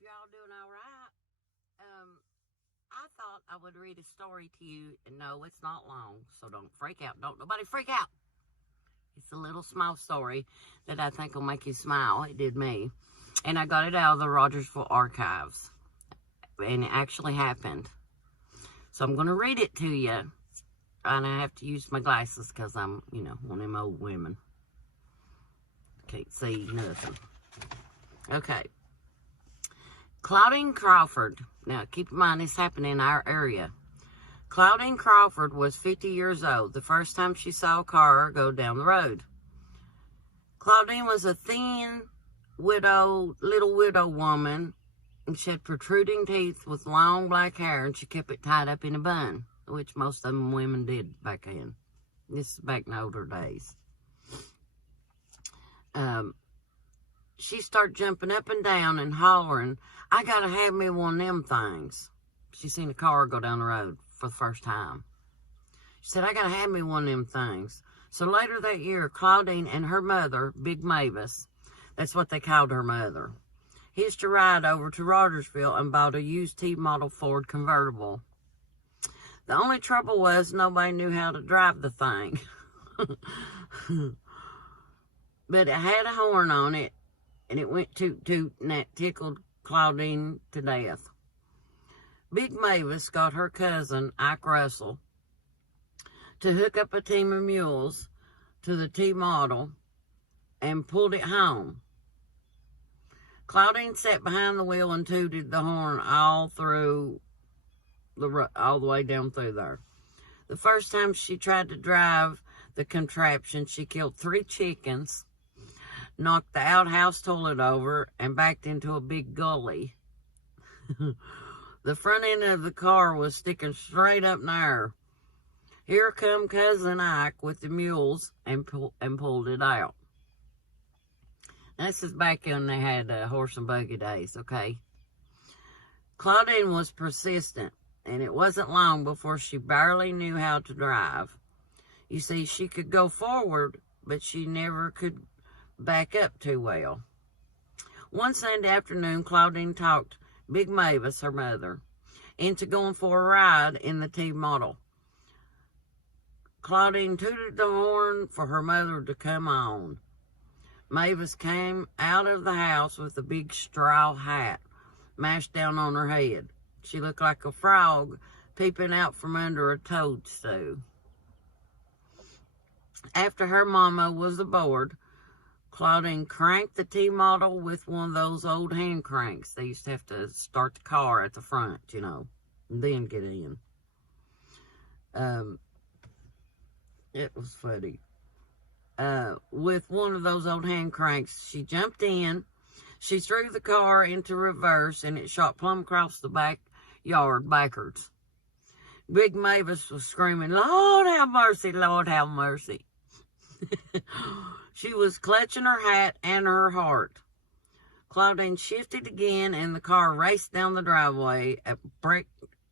y'all doing all right. I thought I would read a story to you, and no, it's not long, so don't freak out. Don't nobody freak out. It's a little small story that I think will make you smile. It did me. And I got it out of the Rogersville archives. And it actually happened. So I'm going to read it to you. And I have to use my glasses because I'm, one of them old women. Can't see nothing. Okay. Claudine Crawford. Now, keep in mind, this happened in our area. Claudine Crawford was 50 years old the first time she saw a car go down the road. Claudine was a thin, little widow woman, and she had protruding teeth with long black hair, and she kept it tied up in a bun, which most of them women did back then. This is back in the older days. She started jumping up and down and hollering, "I gotta have me one of them things." She seen a car go down the road for the first time. She said, "I gotta have me one of them things." So later that year, Claudine and her mother, Big Mavis, that's what they called her mother, hitched a ride over to Rogersville and bought a used T-model Ford convertible. The only trouble was nobody knew how to drive the thing. But it had a horn on it, and it went toot-toot, and that tickled Claudine to death. Big Mavis got her cousin, Ike Russell, to hook up a team of mules to the T-model and pulled it home. Claudine sat behind the wheel and tooted the horn all the way down through there. The first time she tried to drive the contraption, she killed 3 chickens, knocked the outhouse toilet over, and backed into a big gully. The front end of the car was sticking straight up in the air. Here come Cousin Ike with the mules and pulled it out. This is back when they had horse and buggy days, okay? Claudine was persistent, and it wasn't long before she barely knew how to drive. You see, she could go forward, but she never could back up too well. One Sunday afternoon, Claudine talked Big Mavis, her mother, into going for a ride in the T-model. Claudine tooted the horn for her mother to come on. Mavis came out of the house with a big straw hat mashed down on her head. She looked like a frog peeping out from under a toadstool. After her mama was aboard, Claudine cranked the T-model with one of those old hand cranks. They used to have to start the car at the front, and then get in. It was funny. With one of those old hand cranks, she jumped in. She threw the car into reverse, and it shot plumb across the backyard backwards. Big Mavis was screaming, "Lord have mercy, Lord have mercy." She was clutching her hat and her heart. Claudine shifted again, and the car raced down the driveway at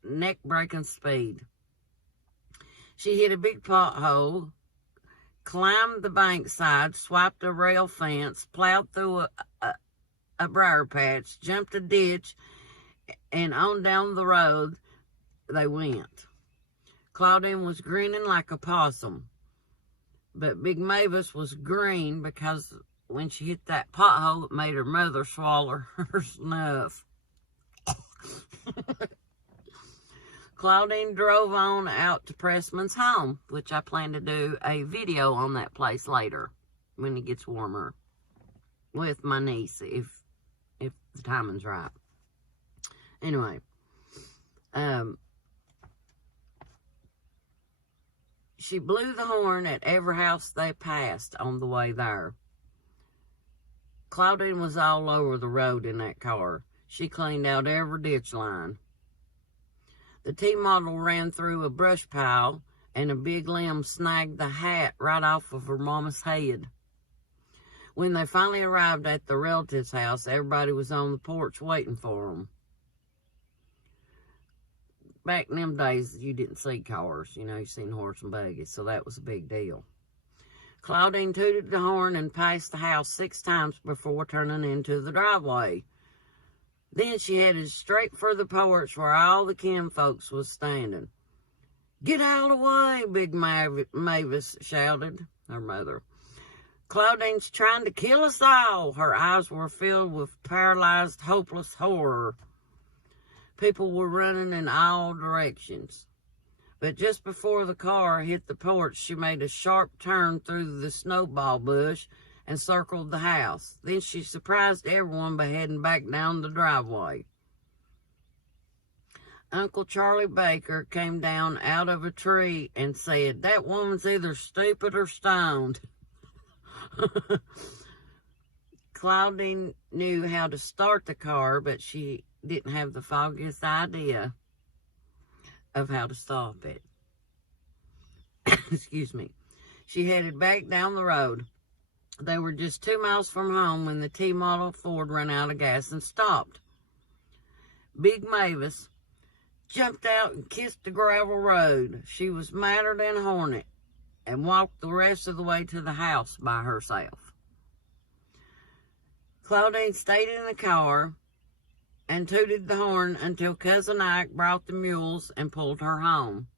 neck-breaking speed. She hit a big pothole, climbed the bank side, swiped a rail fence, plowed through a briar patch, jumped a ditch, and on down the road they went. Claudine was grinning like a possum, but Big Mavis was green because when she hit that pothole, it made her mother swallow her snuff. Claudine drove on out to Pressman's home, which I plan to do a video on that place later when it gets warmer with my niece, if the timing's right. Anyway, she blew the horn at every house they passed on the way there. Claudine was all over the road in that car. She cleaned out every ditch line. The T-model ran through a brush pile, and a big limb snagged the hat right off of her mama's head. When they finally arrived at the relative's house, everybody was on the porch waiting for them. Back in them days, you didn't see cars. You seen horse and buggies, so that was a big deal. Claudine tooted the horn and passed the house 6 times before turning into the driveway. Then she headed straight for the porch where all the kinfolks was standing. "Get out of the way," Big Mavis shouted, her mother. "Claudine's trying to kill us all." Her eyes were filled with paralyzed, hopeless horror. People were running in all directions. But just before the car hit the porch, she made a sharp turn through the snowball bush and circled the house. Then she surprised everyone by heading back down the driveway. Uncle Charlie Baker came down out of a tree and said, "That woman's either stupid or stoned." Claudine knew how to start the car, but she didn't have the foggiest idea of how to stop it. Excuse me. She headed back down the road. They were just 2 miles from home when the T-model Ford ran out of gas and stopped. Big Mavis jumped out and kissed the gravel road. She was madder than a hornet and walked the rest of the way to the house by herself. Claudine stayed in the car and tooted the horn until Cousin Ike brought the mules and pulled her home.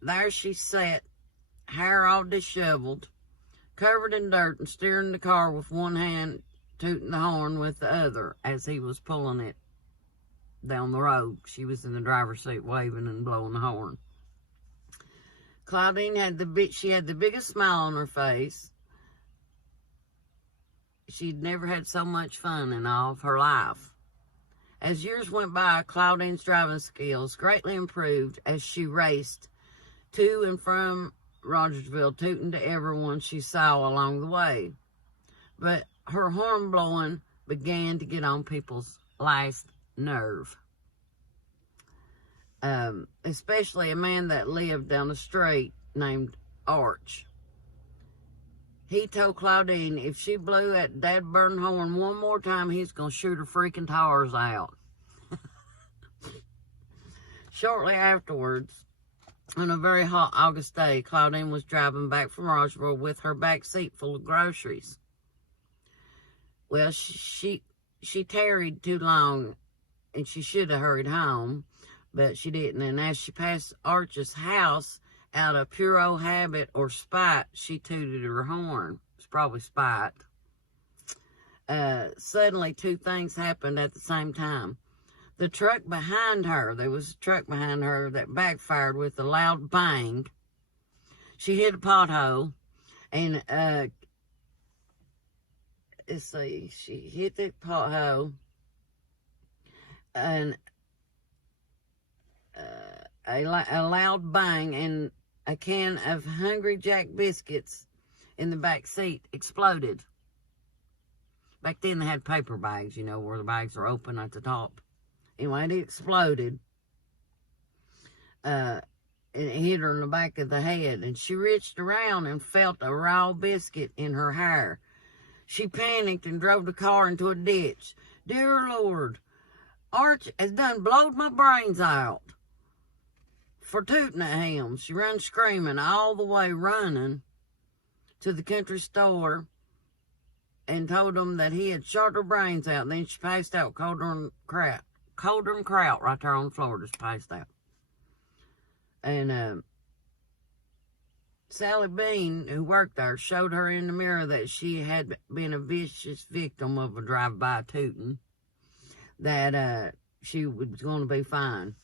There she sat, hair all disheveled, covered in dirt, and steering the car with one hand, tooting the horn with the other as he was pulling it down the road. She was in the driver's seat waving and blowing the horn. Claudine had the biggest smile on her face. She'd never had so much fun in all of her life. As years went by, Claudine's driving skills greatly improved as she raced to and from Rogersville, tooting to everyone she saw along the way. But her horn blowing began to get on people's last nerve. Especially a man that lived down the street named Arch. He told Claudine if she blew that dad-burn horn one more time, he's going to shoot her freaking tires out. Shortly afterwards, on a very hot August day, Claudine was driving back from Rogersville with her back seat full of groceries. Well, she tarried too long, and she should have hurried home, but she didn't. And as she passed Arch's house, out of pure old habit or spite, she tooted her horn. It's probably spite. Suddenly, two things happened at the same time. The truck behind her, there was a truck behind her that backfired with a loud bang. She hit a pothole, and let's see, she hit the pothole, and a loud bang, and a can of Hungry Jack biscuits in the back seat exploded. Back then they had paper bags, where the bags are open at the top. Anyway, it exploded. And it hit her in the back of the head, and she reached around and felt a raw biscuit in her hair. She panicked and drove the car into a ditch. "Dear Lord, Arch has done blowed my brains out." For tooting at him, she ran screaming all the way running to the country store and told him that he had shot her brains out. And then she passed out colder than kraut right there on the floor, just passed out. And Sally Bean, who worked there, showed her in the mirror that she had been a vicious victim of a drive-by tooting, that she was going to be fine.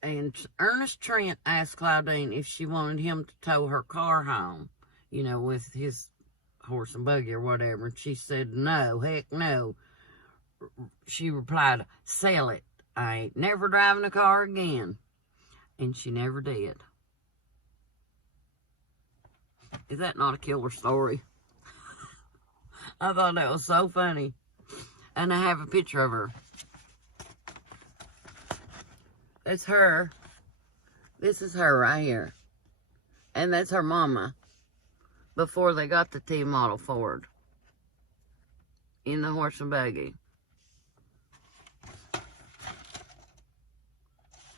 And Ernest Trent asked Claudine if she wanted him to tow her car home, with his horse and buggy or whatever. And she said, "No, heck no." She replied, "Sell it. I ain't never driving a car again." And she never did. Is that not a killer story? I thought that was so funny. And I have a picture of her. That's her. This is her right here. And that's her mama before they got the T-model Ford in the horse and buggy.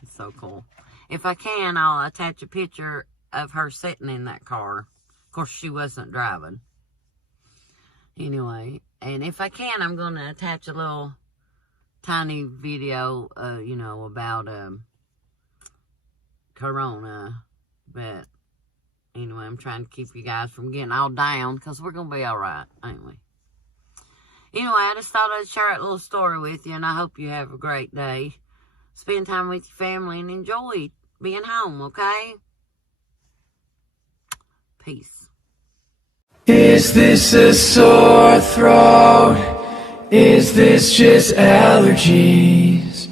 It's so cool. If I can, I'll attach a picture of her sitting in that car. Of course, she wasn't driving. Anyway, and if I can, I'm going to attach a little tiny video, about Corona. But anyway, I'm trying to keep you guys from getting all down, because we're going to be all right. Anyway, I just thought I'd share that little story with you, and I hope you have a great day. Spend time with your family and enjoy being home, okay? Peace. Is this a sore throat? Is this just allergies?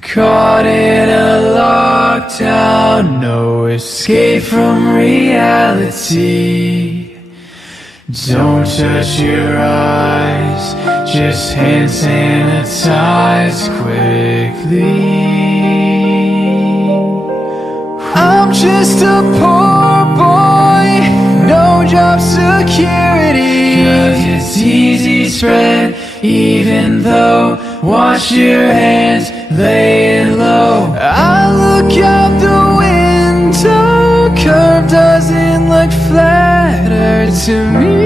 Caught in a lockdown, no escape from reality. Don't touch your eyes, just hand sanitize quickly. I'm just a poor boy, no job security. 'Cause it's easy spread, even though, wash your hands, laying low. I look out the window, curb doesn't look flatter to me.